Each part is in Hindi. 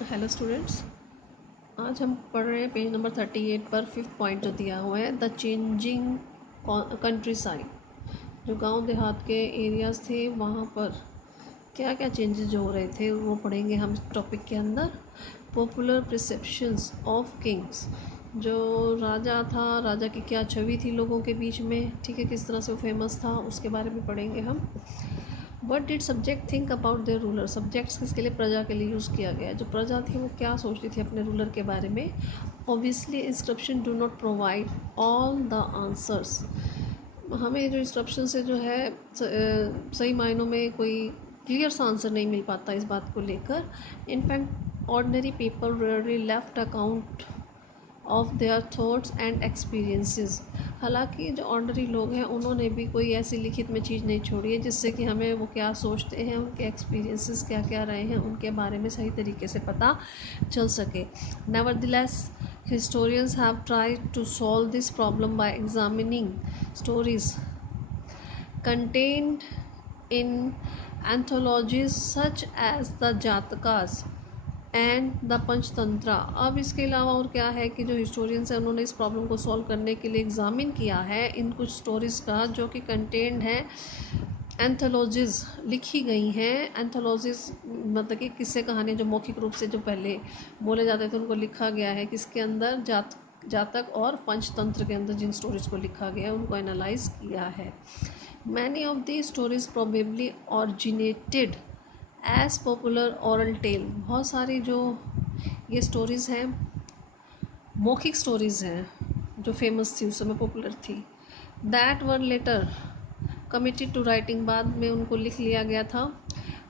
हेलो स्टूडेंट्स, आज हम पढ़ रहे हैं पेज नंबर 38 पर फिफ्थ पॉइंट जो दिया हुआ है, द चेंजिंग कंट्री साइड। जो गांव देहात के एरियाज़ थे वहाँ पर क्या क्या चेंजेस जो हो रहे थे वो पढ़ेंगे हम इस टॉपिक के अंदर। पॉपुलर परसेप्शंस ऑफ किंग्स, जो राजा था, राजा की क्या छवि थी लोगों के बीच में, ठीक है, किस तरह से वो फेमस था, उसके बारे में पढ़ेंगे हम। What did subject think about their ruler, subjects किसके लिए, प्रजा के लिए यूज़ किया गया है। जो प्रजा थी वो क्या सोचती थी अपने रूलर के बारे में। Obviously inscription do not provide all the answers, हमें जो इंस्क्रिप्शन से जो है सही मायनों में कोई क्लियर सा आंसर नहीं मिल पाता इस बात को लेकर। In fact ordinary people rarely left account of their thoughts and experiences, हालांकि जो ऑर्डनरी लोग हैं उन्होंने भी कोई ऐसी लिखित में चीज़ नहीं छोड़ी है जिससे कि हमें वो क्या सोचते हैं, उनके एक्सपीरियंसेस क्या क्या रहे हैं, उनके बारे में सही तरीके से पता चल सके। Nevertheless historians have tried to solve this problem by examining stories contained in anthologies such as the Jatakas and the Panchatantra. अब इसके अलावा और क्या है कि जो हिस्टोरियंस हैं उन्होंने इस प्रॉब्लम को सॉल्व करने के लिए एग्जामिन किया है इन कुछ स्टोरीज़ का जो कि कंटेंड है, एंथोलॉजीज़ लिखी गई हैं। एंथोलॉजीज़ मतलब कि किस्से कहानी जो मौखिक रूप से जो पहले बोले जाते थे उनको लिखा गया है, किसके अंदर, जातक और पंचतंत्र के अंदर जिन स्टोरीज़ को लिखा गया है उनको एनालाइज किया है। Many of the stories probably originated as popular oral tale, बहुत सारी जो ये स्टोरीज़ हैं मौखिक स्टोरीज़ हैं जो फेमस थी उस समय, पॉपुलर थी। That were later committed to writing, बाद में उनको लिख लिया गया था।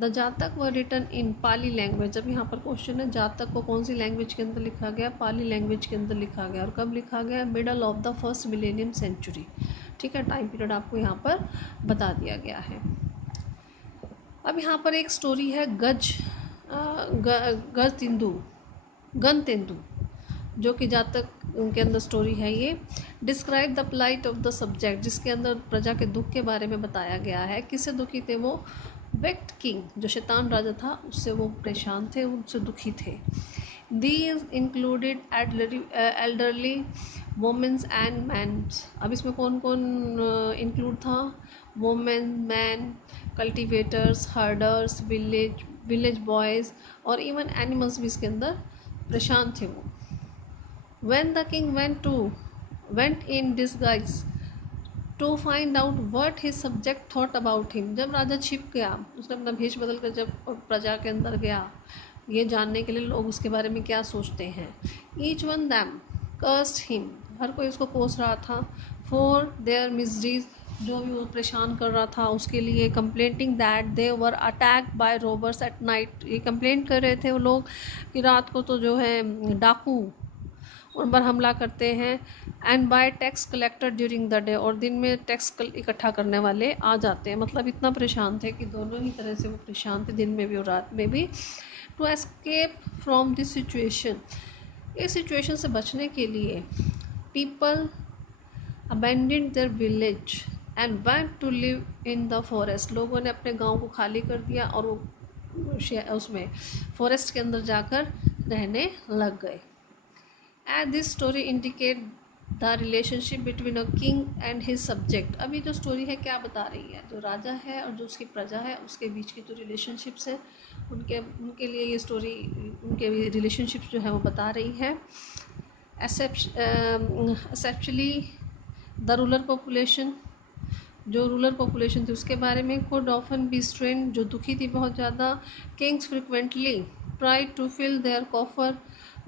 द जातक were written in Pali language, जब यहाँ पर क्वेश्चन है जातक को कौन सी लैंग्वेज के अंदर लिखा गया, पाली लैंग्वेज के अंदर लिखा गया। और कब लिखा गया, middle of the first millennium century, ठीक है, टाइम पीरियड आपको यहाँ पर बता दिया गया है। अब यहाँ पर एक स्टोरी है गज तेंदु, गन तेंदु, जो कि जातक के अंदर स्टोरी है। ये describe the plight of the subject, जिसके अंदर प्रजा के दुख के बारे में बताया गया है। किससे दुखी थे वो, वेक्ट किंग, जो शैतान राजा था उससे वो परेशान थे, उनसे दुखी थे। These included elderly womens and mans, अब इसमें कौन कौन इंक्लूड था, women, man, cultivators, herders, village boys और इवन एनिमल्स भी इसके अंदर परेशान थे वो। When the king went in disguise to find out what his subject thought about him, जब राजा छिप गया, उसने अपना भेष बदल कर जब प्रजा के अंदर गया ये जानने के लिए लोग उसके बारे में क्या सोचते हैं। Each one them cursed him, हर कोई उसको कोस रहा था। For their miseries, जो भी वो परेशान कर रहा था उसके लिए। Complaining that they were attacked by robbers at night, ये कंप्लेंट कर रहे थे वो लोग कि रात को तो जो है डाकू उन पर हमला करते हैं। And bye tax collector during the day, और दिन में टैक्स इकट्ठा करने वाले आ जाते हैं। मतलब इतना परेशान थे कि दोनों ही तरह से वो परेशान थे, दिन में भी और रात में भी। To escape from this situation, इस सिचुएशन से बचने के लिए people abandoned their village and went to live in the forest, लोगों ने अपने गांव को खाली कर दिया और वो उसमें फॉरेस्ट के अंदर जाकर रहने लग गए। And this story indicate the relationship between a king and his subject. अभी जो स्टोरी है क्या बता रही है, जो राजा है और जो उसकी प्रजा है उसके बीच की जो रिलेशनशिप्स है उनके लिए ये स्टोरी, उनके रिलेशनशिप्स जो है वो बता रही है। एक्सेप्शली द रूरल पॉपुलेशन, जो रूरल पॉपुलेशन थी उसके बारे में। कुड ऑफन बी स्ट्रेन, जो दुखी थी बहुत ज़्यादा। Kings frequently try to fill their coffer,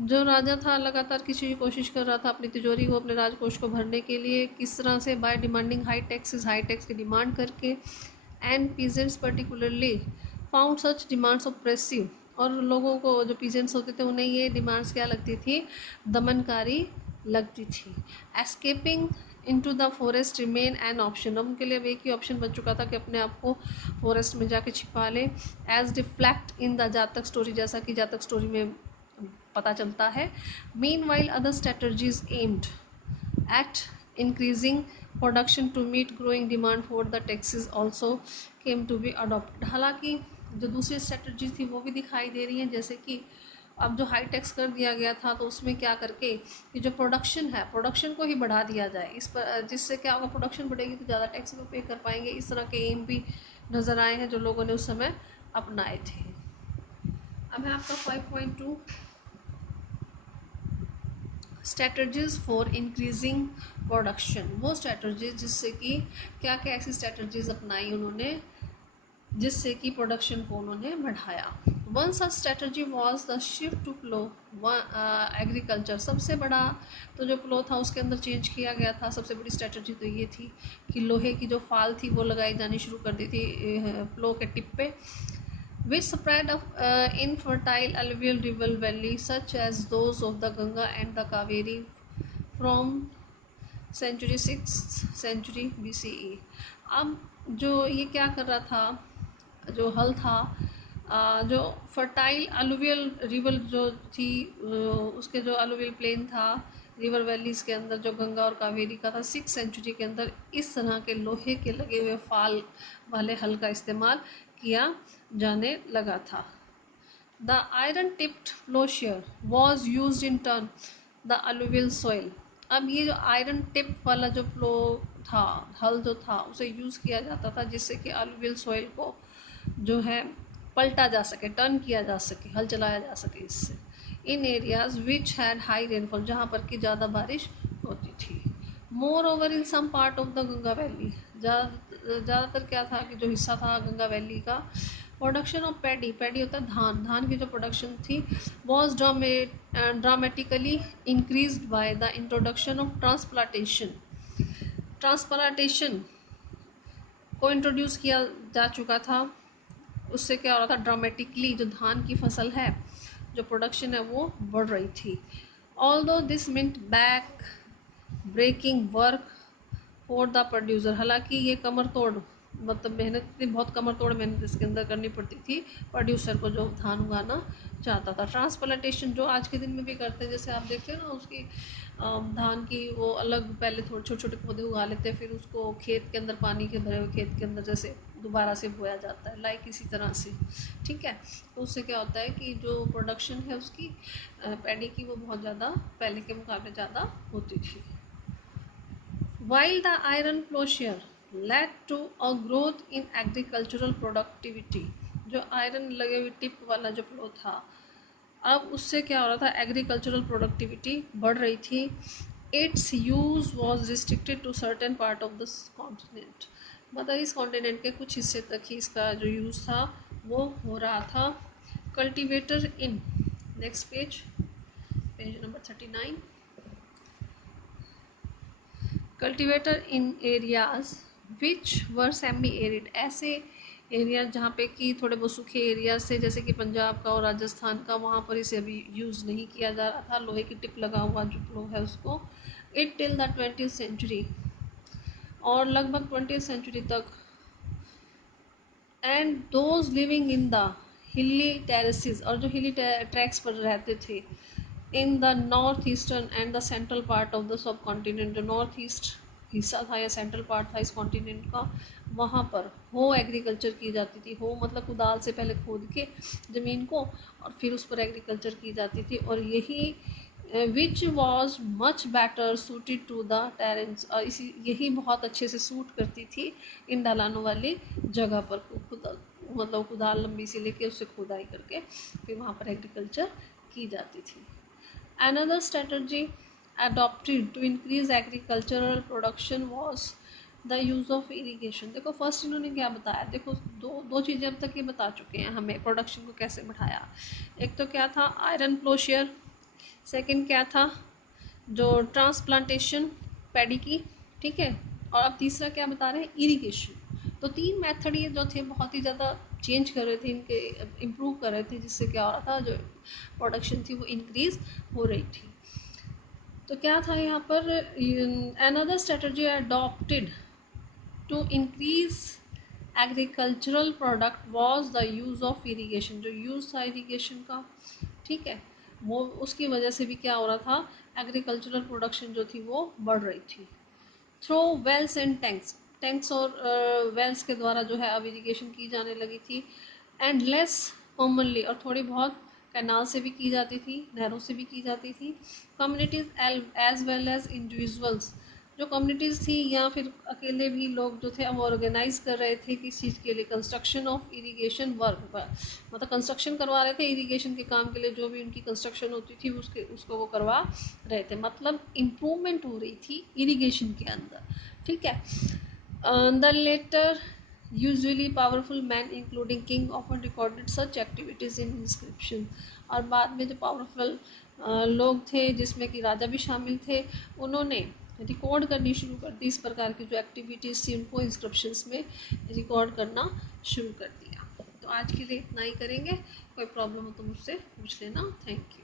जो राजा था लगातार किसी की कोशिश कर रहा था अपनी तिजोरी को, अपने राजकोष को भरने के लिए। किस तरह से, by demanding high taxes, high tax की डिमांड करके। And peasants particularly found such demands oppressive, और लोगों को जो पीजेंट्स होते थे उन्हें ये डिमांड्स क्या लगती थी, दमनकारी लगती थी। Escaping into the forest remain an option, अब उनके लिए अब एक ही ऑप्शन बन चुका था कि अपने आप को फॉरेस्ट में जाके छिपा ले। As reflect in the Jataka story, जैसा कि जातक स्टोरी में पता चलता है। Meanwhile other strategies aimed at increasing production to meet growing demand for the taxes also came to be adopted, हालांकि जो दूसरी स्ट्रेटजी थी वो भी दिखाई दे रही हैं, जैसे कि अब जो हाई टैक्स कर दिया गया था तो उसमें क्या करके कि जो प्रोडक्शन है, प्रोडक्शन को ही बढ़ा दिया जाए, इस पर जिससे क्या होगा, प्रोडक्शन बढ़ेगी तो ज़्यादा टैक्स वो पे कर पाएंगे। इस तरह के एम भी नज़र आए हैं जो लोगों ने उस समय अपनाए थे। अब है आपका 5.2 स्ट्रेटजीज फॉर इंक्रीजिंग प्रोडक्शन। वो स्ट्रेटजीज जिससे कि क्या क्या ऐसी स्ट्रेटजीज अपनाई उन्होंने जिससे कि प्रोडक्शन को उन्होंने बढ़ाया। One such strategy was the shift to plough agriculture. सबसे बड़ा तो जो प्लो था उसके अंदर चेंज किया गया था। सबसे बड़ी स्ट्रेटजी तो ये थी कि लोहे की जो फाल थी वो लगाई जानी शुरू कर दी थी प्लो के टिप पे, which spread in fertile alluvial river valleys such as those of the Ganga and the Kaveri from century 6th century BCE। अब जो ये क्या कर रहा था, जो हल था, जो फर्टाइल अलुवियल रिवर जो थी, उसके जो अलुवियल प्लेन था रिवर वैलीज के अंदर जो गंगा और कावेरी का था, 6th सेंचुरी के अंदर इस तरह के लोहे के लगे हुए फाल वाले हल का इस्तेमाल किया जाने लगा था। The iron tipped ploughshare was use in turn the alluvial soil. अब ये जो आयरन टिप वाला जो प्लो था, हल जो था, उसे यूज़ किया जाता था जिससे कि अलुवियल सॉइल को जो है पलटा जा सके, टर्न किया जा सके, हल चलाया जा सके इससे। In areas which had high rainfall, जहाँ पर कि ज़्यादा बारिश होती थी। Moreover in some part of the Ganga valley, ज़्यादातर क्या था कि जो हिस्सा था गंगा वैली का, प्रोडक्शन ऑफ पैडी, पैडी होता है धान, धान की जो प्रोडक्शन थी was dramatically increase by the introduction of transplantation. Transplantation को इंट्रोड्यूस किया जा चुका था। उससे क्या हो रहा था, ड्रामेटिकली जो धान की फसल है, जो प्रोडक्शन है वो बढ़ रही थी। Although this meant back breaking work for the producer, हालांकि ये कमर तोड़ मतलब मेहनत थी, बहुत कमर तोड़ मेहनत इसके अंदर करनी पड़ती थी प्रोड्यूसर को जो धान उगाना चाहता था। ट्रांसप्लांटेशन जो आज के दिन में भी करते हैं, जैसे आप देखते हैं ना, उसकी धान की वो अलग पहले थोड़े छोटे छोटे पौधे उगा लेते हैं, फिर उसको खेत के अंदर, पानी के भरे हुए खेत के अंदर जैसे दोबारा से बोया जाता है, लाइक इसी तरह से, ठीक है। तो उससे क्या होता है कि जो प्रोडक्शन है उसकी पैडी की वो बहुत ज़्यादा पहले के मुकाबले ज़्यादा होती थी। While the iron plowshare led to a growth in agricultural productivity, जो आयरन लगे हुए टिप वाला जो प्लो था, अब उससे क्या हो रहा था, एग्रीकल्चरल प्रोडक्टिविटी बढ़ रही थी। Its use was restricted to certain part of the continent, मतलब इस कॉन्टिनेंट के कुछ हिस्से तक ही इसका जो यूज़ था वो हो रहा था। Cultivator in next page, page number 39। Cultivator in areas which were semi arid, ऐसे एरिया जहाँ पे कि थोड़े बहुत सूखे एरियाज थे, जैसे कि पंजाब का और राजस्थान का, वहाँ पर इसे अभी यूज़ नहीं किया जा रहा था, लोहे की टिप लगा हुआ जो प्लो है उसको। It till the 20th century, और लगभग 20th सेंचुरी तक। And those living in the hilly terraces, और जो हिली ट्रैक्स पर रहते थे, in the north eastern and the central part of the sub continent, जो नॉर्थ ईस्ट हिस्सा था या सेंट्रल पार्ट था इस कॉन्टिनेंट का, वहाँ पर हो एग्रीकल्चर की जाती थी। हो मतलब कुदाल से पहले खोद के ज़मीन को और फिर उस पर एग्रीकल्चर की जाती थी, और यही which was much better suited to the terrains, और इसी यही बहुत अच्छे से सूट करती थी इन ढलानों वाली जगह पर। मतलब कुदाल लंबी सी लेके उससे खुदाई करके फिर वहाँ पर एग्रीकल्चर की जाती थी। Another strategy adopted to increase agricultural production was the use of irrigation। देखो फर्स्ट इन्होंने क्या बताया, देखो दो चीज़ें अब तक ये बता चुके हैं हमें प्रोडक्शन को कैसे बढ़ाया। एक तो क्या था, आयरन प्लोशियर, सेकंड क्या था, जो ट्रांसप्लांटेशन पैडी की, ठीक है, और अब तीसरा क्या बता रहे हैं, इरिगेशन। तो तीन मेथड ये जो थे बहुत ही ज़्यादा चेंज कर रहे थे, इनके इम्प्रूव कर रहे थे, जिससे क्या हो रहा था, जो प्रोडक्शन थी वो इंक्रीज हो रही थी। तो क्या था यहाँ पर, another strategy adopted to increase agricultural product was the use of irrigation, जो यूज़ था इरीगेशन का, ठीक है, वो उसकी वजह से भी क्या हो रहा था, एग्रीकल्चरल प्रोडक्शन जो थी वो बढ़ रही थी। Through wells and tanks, tanks और वेल्स के द्वारा जो है अब इरीगेशन की जाने लगी थी। एंड लेस कॉमनली, और थोड़ी बहुत कैनाल से भी की जाती थी, नहरों से भी की जाती थी। Communities as well as individuals, जो कम्युनिटीज़ थी या फिर अकेले भी लोग जो थे वो ऑर्गेनाइज कर रहे थे किस चीज़ के लिए, कंस्ट्रक्शन ऑफ इरिगेशन वर्क, मतलब कंस्ट्रक्शन करवा रहे थे इरिगेशन के काम के लिए, जो भी उनकी कंस्ट्रक्शन होती थी उसको वो करवा रहे थे, मतलब इम्प्रूवमेंट हो रही थी इरिगेशन के अंदर। ठीक है। The latter usually powerful man including king often recorded such activities in inscription, और बाद में जो पावरफुल लोग थे जिसमें कि राजा भी शामिल थे, उन्होंने रिकॉर्ड करनी शुरू कर दी, इस प्रकार की जो एक्टिविटीज़ थी उनको इंस्क्रिप्शंस में रिकॉर्ड करना शुरू कर दिया। तो आज के लिए इतना ही करेंगे, कोई प्रॉब्लम हो तो मुझसे पूछ लेना। Thank you.